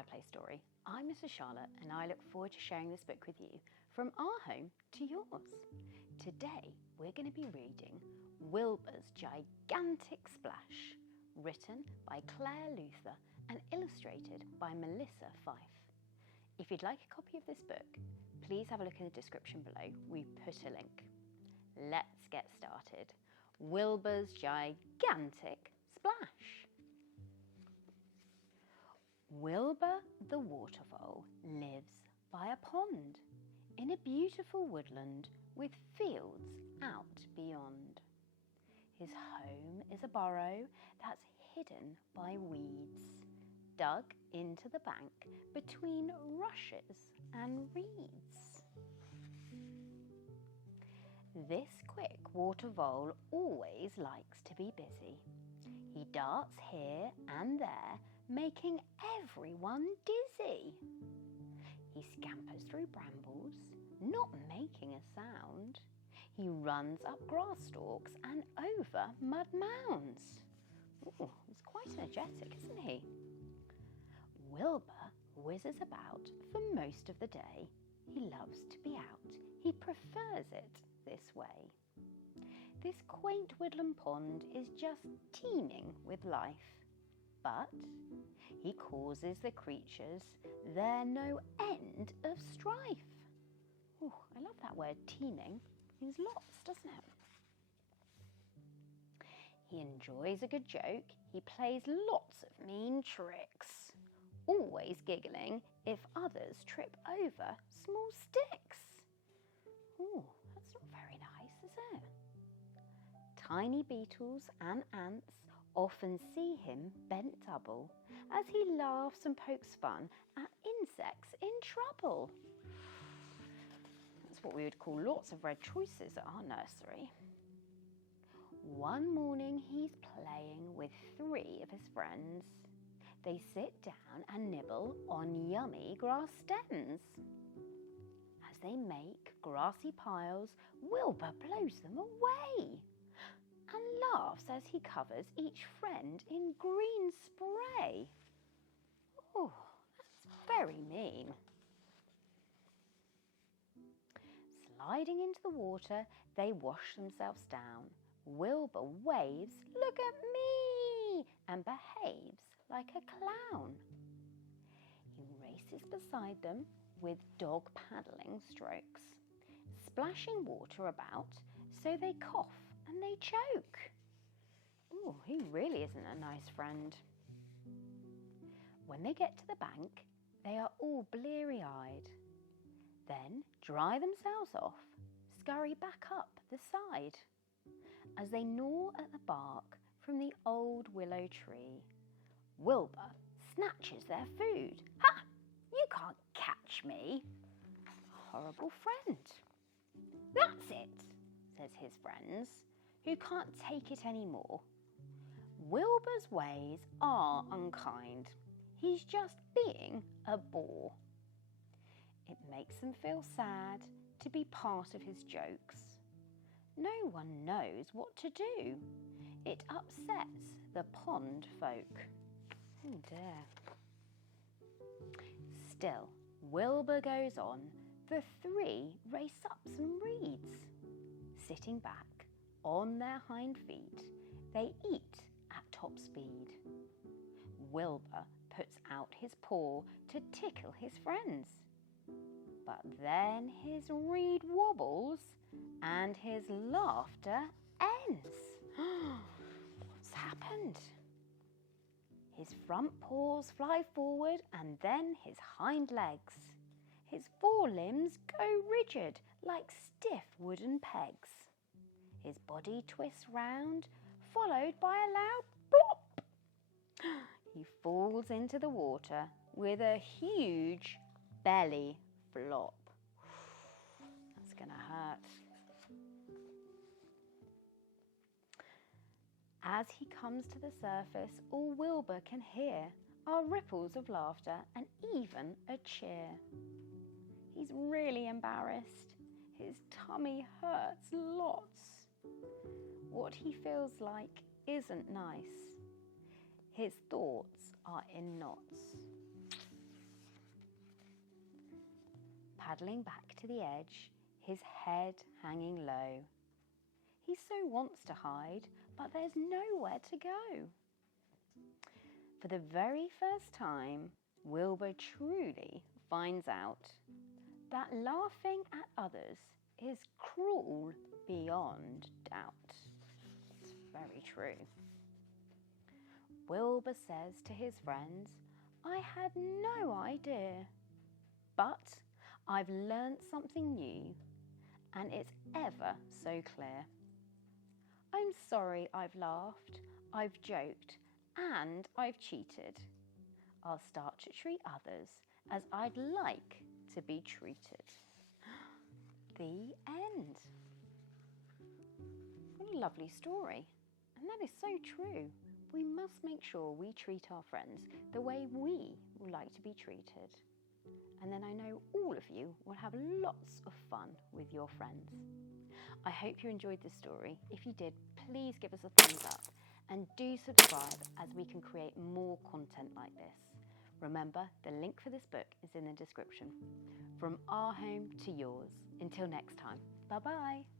Fireplace Story. I'm Mrs. Charlotte and I look forward to sharing this book with you from our home to yours. Today we're going to be reading Wilbur's Gigantic Splash, written by Clare and illustrated by Melissa Fife. If you'd like a copy of this book, please have a look in the description below. We put a link. Let's get started. Wilbur's Gigantic Splash. Wilbur the Water Vole lives by a pond in a beautiful woodland with fields out beyond. His home is a burrow that's hidden by weeds, dug into the bank between rushes and reeds. This quick water vole always likes to be busy. He darts here and there, making everyone dizzy. He scampers through brambles, not making a sound. He runs up grass stalks and over mud mounds. Ooh, he's quite energetic, isn't he? Wilbur whizzes about for most of the day. He loves to be out. He prefers it this way. This quaint woodland pond is just teeming with life. But he causes the creatures there no end of strife. Ooh, I love that word, teeming. It means lots, doesn't it? He enjoys a good joke. He plays lots of mean tricks, always giggling if others trip over small sticks. Ooh, that's not very nice, is it? Tiny beetles and ants often see him bent double as he laughs and pokes fun at insects in trouble. That's what we would call lots of red choices at our nursery. One morning he's playing with 3 of his friends. They sit down and nibble on yummy grass stems. As they make grassy piles, Wilbur blows them away and laughs as he covers each friend in green spray. Oh, that's very mean. Sliding into the water, they wash themselves down. Wilbur waves, "Look at me," and behaves like a clown. He races beside them with dog paddling strokes, splashing water about so they cough and they choke. Oh, he really isn't a nice friend. When they get to the bank, they are all bleary-eyed. Then dry themselves off, scurry back up the side. As they gnaw at the bark from the old willow tree, Wilbur snatches their food. "Ha! You can't catch me." Horrible friend. "That's it," says his friends, who can't take it anymore. Wilbur's ways are unkind. He's just being a bore. It makes them feel sad to be part of his jokes. No one knows what to do. It upsets the pond folk. Oh dear. Still, Wilbur goes on. The 3 race up some reeds. Sitting back on their hind feet, they eat at top speed. Wilbur puts out his paw to tickle his friends. But then his reed wobbles and his laughter ends. What's happened? His front paws fly forward and then his hind legs. His forelimbs go rigid like stiff wooden pegs. His body twists round, followed by a loud plop. He falls into the water with a huge belly flop. That's gonna hurt. As he comes to the surface, all Wilbur can hear are ripples of laughter and even a cheer. He's really embarrassed. His tummy hurts lots. What he feels like isn't nice. His thoughts are in knots. paddling back to the edge, his head hanging low. He so wants to hide, but there's nowhere to go. For the very first time, Wilbur truly finds out that laughing at others is cruel beyond doubt. It's very true. Wilbur says to his friends, I had no idea, but I've learnt something new, and it's ever so clear. I'm sorry I've laughed, I've joked, and I've cheated. I'll start to treat others as I'd like to be treated. The end. What a lovely story. And that is so true. We must make sure we treat our friends the way we would like to be treated. And then I know all of you will have lots of fun with your friends. I hope you enjoyed this story. If you did, please give us a thumbs up and do subscribe as we can create more content like this. Remember, the link for this book is in the description. From our home to yours. Until next time, bye-bye.